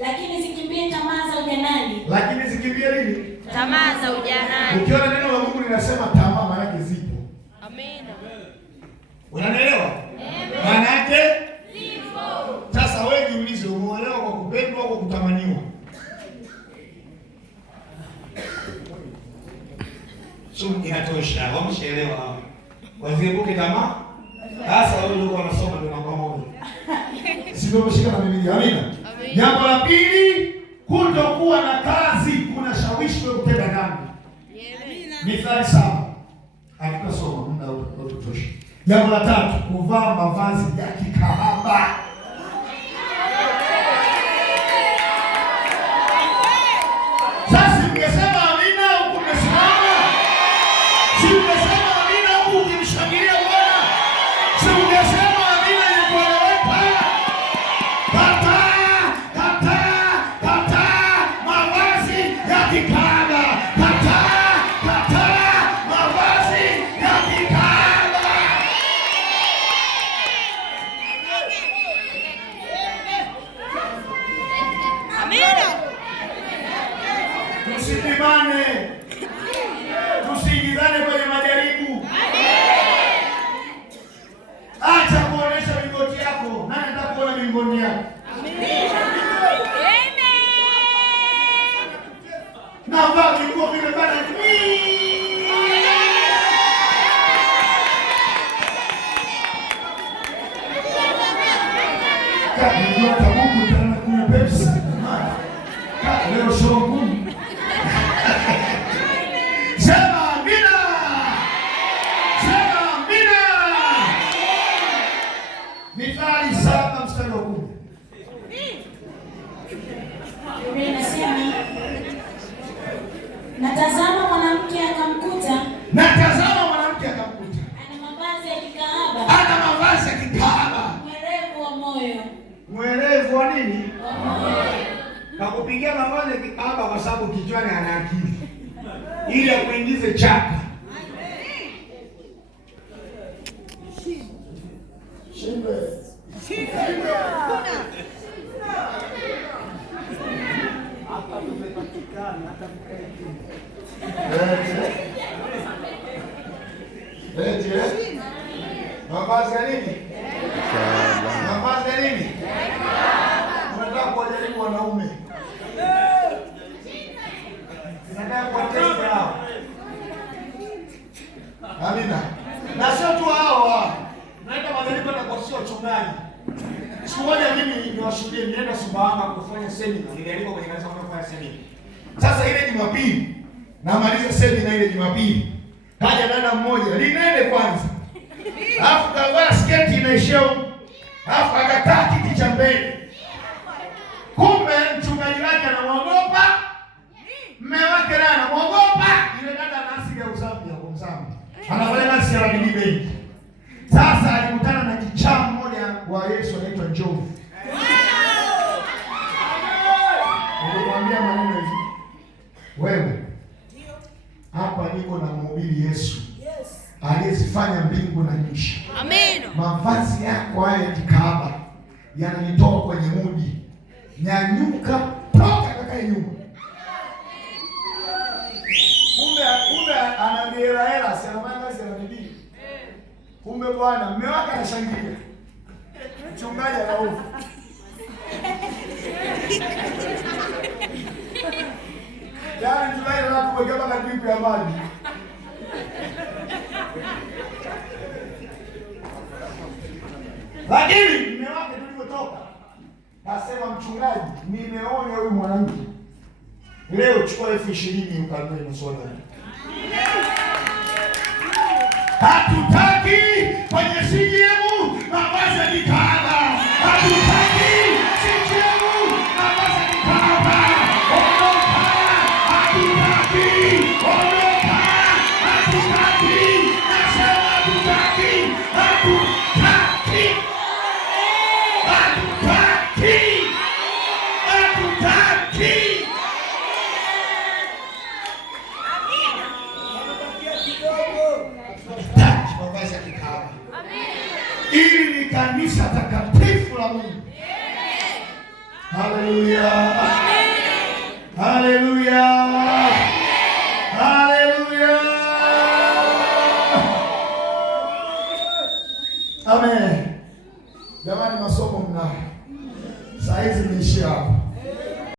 Lakini zikimbie tamaa za ujanani. Lakini zikimbie nini? Tamaa za ujanani. Ukiona neno la Mungu linasema tamaa, maana yake zipo. Amina. Unanielewa? Maana yake zipo. Sasa wewe jiulize, umeolewa kwa kupendwa au kwa kutamaniwa? Sio inatosha, wameshaelewa hapo. Waziepuke tamaa. Sasa wewe ndio unasoma ndio namba moja. Sio umeshika na Biblia. Amina. Jambo la pili, kutokuwa na kazi kunashawishi wewe kutenda dhambi. Amina. Mithali 7. Alikasoma muda utotosha. Jambo la tatu, kuvaa mavazi ya kikahaba. Sasa ungesema amina huko umesimama. Si ungesema amina huko ukimshangilia Bwana. Si ungesema amina ni Bwana wetu. Kataa mavazi ya kikahaba. Kataa mavazi ya kikahaba. Amina. Tusipimane. Tusiingizane kwenye majaribu. Acha kuonesha mingoti yako. Nani anataka kuona mingoni yako? Na mbaki nguo vile bana. Kama utabuku tena kuna Pepsi. Leo show ngumu. Sema amina. Sema amina. Mithali 7 mstari wa 10. Biblia inasema, natazama mwanamke akamkuta. Ana mavazi ya kikahaba. Mwerevu wa moyo. Mwerevu wa nini? Wa moyo. Kakupigia mavazi ya kikahaba kwa sababu kichwani ana akili. Ili akuingize chaka. Shimbe. Hapa tumepatikana hata mkaidi. Mavazi ya nini? Mavazi ya nini? Unataka kuwajaribu wanaume. Unataka kuwatesa hao. Amina. Na sio tu hao. Naenda majaribu na kwa sio chungaji. Siku moja mimi niwashuhudie, nienda Sumbawanga kufanya semina. Nilialikwa kwenye kanisa kufanya semina. Sasa ile Jumapili namaliza semina ile Jumapili. Kaja dada mmoja, linene kwanza. Alafu kavaa sketi inaishia huko. Alafu akakaa kiti cha mbele. Kumbe mchungaji wake anamwogopa. Mume wake naye anamwogopa. Ile dada ana asili ya Uzambia, kwa Mzambia. Anafanya kazi ya Biblia. Sasa alikutana na kichaa mmoja wa Yesu anaitwa Njovu. Nilimwambia maneno hivi. Wewe hapa niko na mhubiri Yesu. Aliyezifanya mbingu na nchi. Amina. Mavazi yako haya ya kikahaba yananitoa kwenye mudi. Nyanyuka, toka kakae nyuma. Kumbe ananiela sema kazi ya bibi. Kumbe bwana mume wake anashangilia. Mchungaji anaofu. Yaani tunaye na kuweka bana klipu ya maji. Lakini mume wake tulipotoka nasema, mchungaji, nimeona huyu mwanamke. Leo chukua 20,000 ukanunue mswada. Hatutaki kwenye CGM mavazi ya kikahaba. Hatutaki CGM mavazi ya kikahaba. Ondoka. Hatutaki. Ondoka. Hatutaki. Nasema hatutaki. Hatutaki. Hatutaki. Hatutaki. Ili ni kanisa takatifu la Mungu. Haleluya. Haleluya. Haleluya. Amen.